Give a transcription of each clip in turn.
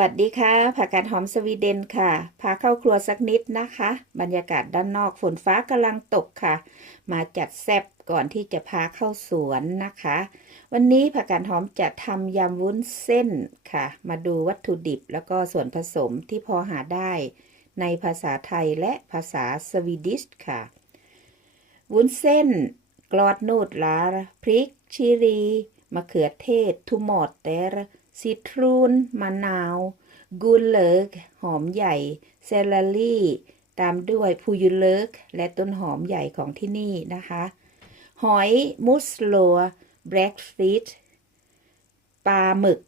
วัสดีค่ะผักกาดหอมสวีเดนค่ะ พาเข้าครัวสักนิดนะคะ บรรยากาศด้านนอกฝนฟ้ากำลังตกค่ะ มาจัดแซบก่อนที่จะพาเข้าสวนนะคะ วันนี้ผักกาดหอมจะทำยำวุ้นเส้นค่ะ มาดูวัตถุดิบแล้วก็ส่วนผสมที่พอหาได้ในภาษาไทยและภาษาสวีดิชค่ะ วุ้นเส้นกรอดนูดลาพริก ชิรีมะเขือเทศ ทุมอดเตร ซิตรูนมะนาวกุนเลิก หอมใหญ่ เซลลารี่ ตามด้วยพูยุเลิก และต้นหอมใหญ่ของที่นี่นะคะ หอยมุสโลแบล็กฟิชปลาหมึก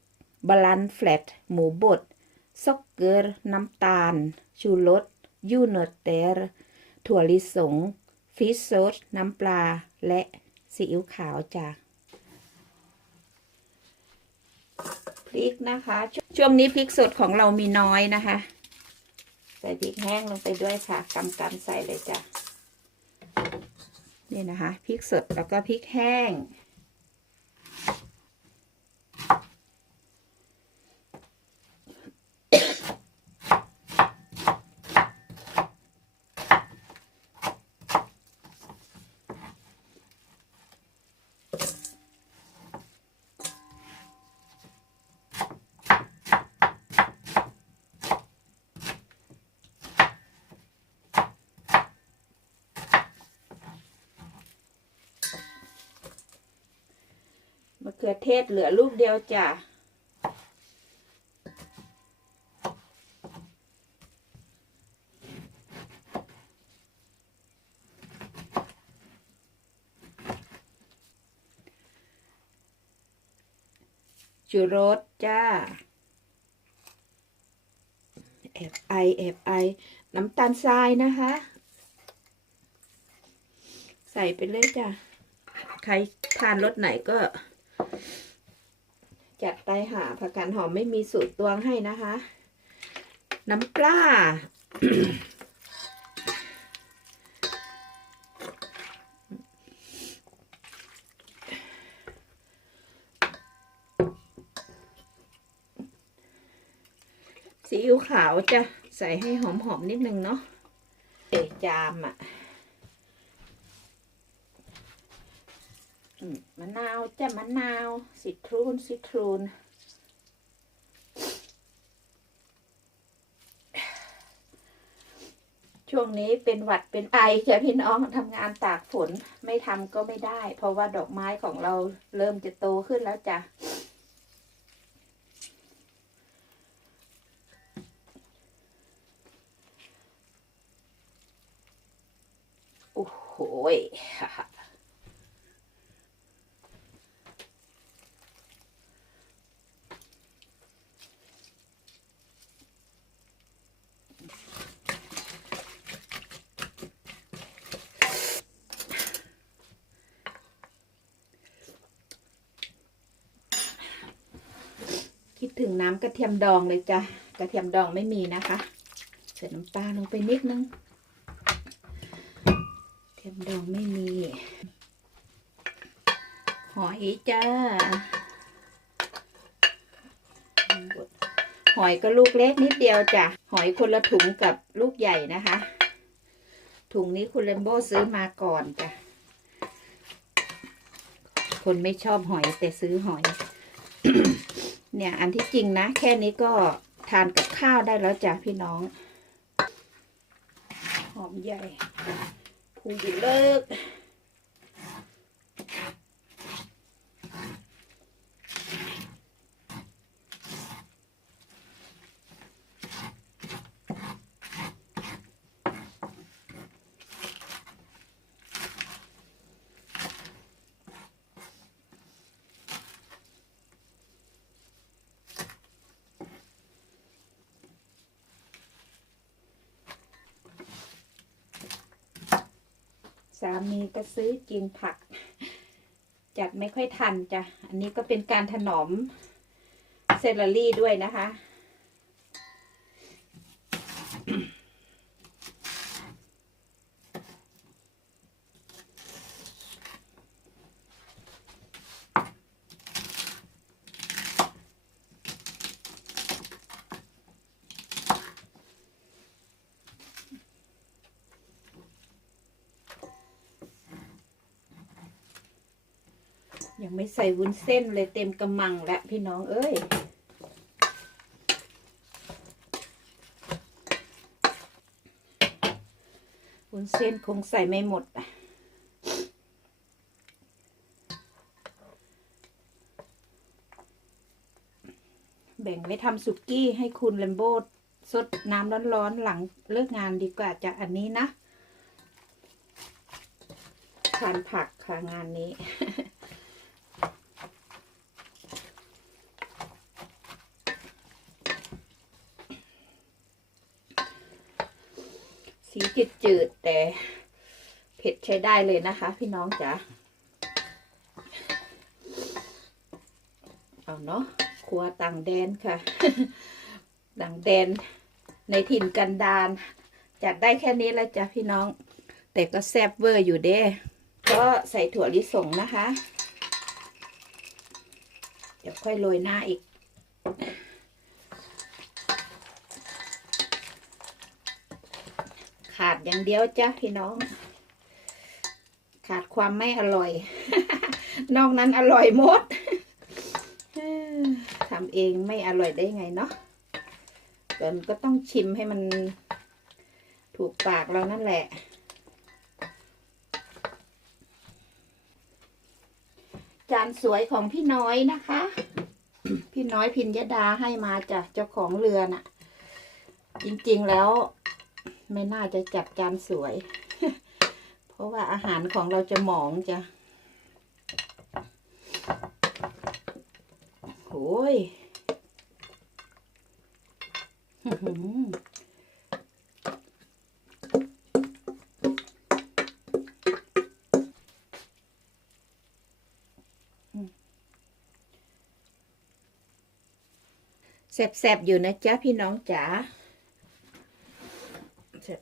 บาลันแฟลตหมูบดซ็อกเกอร์ น้ำตาล ชูรสยูเนอร์เตรถั่วลิสง ฟิชซอสน้ำปลา และซีอิ๊วขาวจ้ะพ ริกนะคะ ช่วงนี้พริกสดของเรามีน้อยนะคะ ใส่พริกแห้งลงไปด้วยค่ะกำกำใส่เลยจ้ะนี่นะคะพริกสดแล้วก็พริกแห้ง ขือเทศเหลือลูกเดียวจ้ะชูรสจ้า แอบไอแอบไอ น้ำตาลทรายนะคะ ใส่ไปเลยจ้ะ ใครทานรสไหนก็ จัดไปหาผักกาดหอมไม่มีสูตรตวงให้นะคะ น้ำปลาซีอิ๊วขาวจะใส่ให้หอมๆนิดนึงเนาะเอะจามอะ มะนาวจ้ะมะนาวซิตรูนซิตรูนช่วงนี้เป็นหวัดเป็นไอจ้ะพี่น้องทำงานตากฝนไม่ทำก็ไม่ได้ เพราะว่าดอกไม้ของเราเริ่มจะโตขึ้นแล้วจ้ะโอ้โหย คิดถึงน้ำกระเทียมดองเลยจ้ะ กระเทียมดองไม่มีนะคะ ใส่น้ำปลาลงไปนิดนึงเทียมดองไม่มี หอยจ้า หอยก็ลูกเล็กนิดเดียวจ้ะ หอยคนละถุงกับลูกใหญ่นะคะ ถุงนี้คุณเลมโบซื้อมาก่อนจ้ะ คนไม่ชอบหอยแต่ซื้อหอย เนี่ยอันที่จริงนะ แค่นี้ก็ทานกับข้าวได้แล้วจ้ะพี่น้อง หอมใหญ่พูอยู่เลิกามีก็ซื้อกินผัก จัดไม่ค่อยทันจ้ะ อันนี้ก็เป็นการถนอมเซลลารี่ด้วยนะคะ ยังไม่ใส่วุ้นเส้นเลยเต็มกำมังแล้วพี่น้องเอ้ย วุ้นเส้นคงใส่ไม่หมดอะแบ่งไว้ทำสุกี้ให้คุณแลมโบ้สดน้ำร้อนๆหลังเลิกงานดีกว่าจากอันนี้นะทานผักค่ะงานนี้ สีจืดจืดๆแต่เผ็ดใช้ได้เลยนะคะ พี่น้องจ๋าเอาเนาะครัวต่างแดนค่ะ ต่างแดนในถิ่นกันดารจัดได้แค่นี้แล้วจ้ะพี่น้อง แต่ก็แซ่บเวอร์อยู่เด้ ก็ใส่ถั่วลิสงนะคะ เดี๋ยวค่อยโรยหน้าอีก ขาด อย่างเดียวจ้ะพี่น้อง ขาดความไม่อร่อย นอกนั้นอร่อยหมดทำเองไม่อร่อยได้ไงเนาะแต่ก็ต้องชิมให้มันถูกปากเรานั่นแหละ จานสวยของพี่น้อยนะคะ พี่น้อยพิญญดาให้มาจากเจ้าของเรือน่ะ จริงๆแล้ว ไม่น่าจะจัดจานสวย เพราะว่าอาหารของเราจะหมองจ้ะโอ้ยแสบๆอยู่นะจ๊ะพี่น้องจ๋า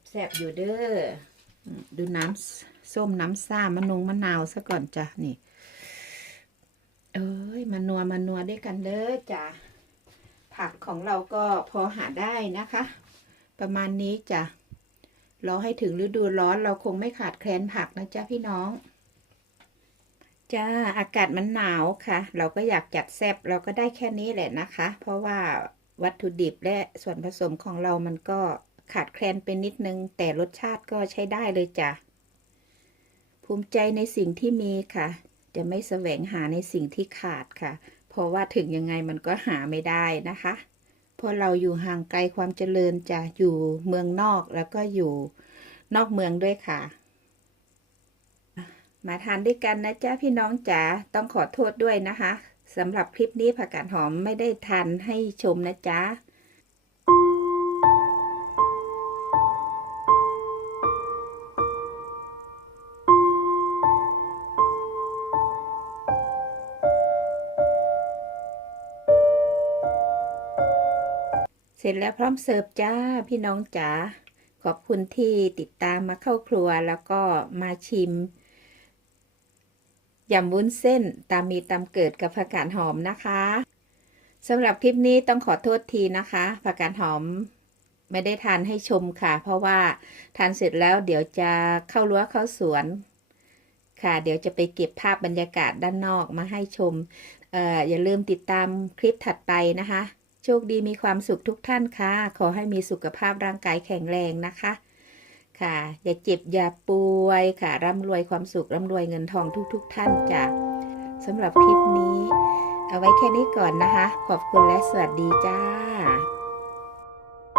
แสบๆอยู่เด้อดูน้ำส้มน้ำซ่ามะนงมะนาวซะก่อนจ้ะนี่ เอ้ยมานัวมานัวด้วยกันเด้อจ้ะผักของเราก็พอหาได้นะคะ ประมาณนี้จ้ะรอให้ถึงฤดูร้อนเราคงไม่ขาดแคลนผักนะจ๊ะพี่น้องจ้าอากาศมันหนาวค่ะ เราก็อยากจัดแซบเราก็ได้แค่นี้แหละนะคะ เพราะว่าวัตถุดิบและส่วนผสมของเรามันก็ ขาดแคลนไปนิดนึง แต่รสชาติก็ใช้ได้เลยจ้ะ ภูมิใจในสิ่งที่มีค่ะ จะไม่แสวงหาในสิ่งที่ขาดค่ะ เพราะว่าถึงยังไงมันก็หาไม่ได้นะคะเพราะเราอยู่ห่างไกลความเจริญจะอยู่เมืองนอกแล้วก็อยู่นอกเมืองด้วยค่ะ มาทานด้วยกันนะจ๊ะพี่น้องจ๋าต้องขอโทษด้วยนะคะสำหรับคลิปนี้ผักกาดหอมไม่ได้ทานให้ชมนะจ๊ะ สร็จแล้วพร้อมเสิร์ฟจ้าพี่น้องจ๋าขอบคุณที่ติดตามมาเข้าครัวแล้วก็มาชิมยำวุ้นเส้นตามมีตามเกิดกับผักกาดหอมนะคะสำหรับคลิปนี้ต้องขอโทษทีนะคะผักกาดหอมไม่ได้ทานให้ชมค่ะ เพราะว่าทานเสร็จแล้วเดี๋ยวจะเข้ารั้วเข้าสวน ค่ะเดี๋ยวจะไปเก็บภาพบรรยากาศด้านนอกมาให้ชมอออย่าลืมติดตามคลิปถัดไปนะคะ โชคดีมีความสุขทุกท่านค่ะ ขอให้มีสุขภาพร่างกายแข็งแรงนะคะ ค่ะ อย่าเจ็บอย่าป่วยค่ะ ร่ำรวยความสุข ร่ำรวยเงินทองทุกๆทท่านจ้ะสำหรับคลิปนี้ เอาไว้แค่นี้ก่อนนะคะ ขอบคุณและสวัสดีจ้า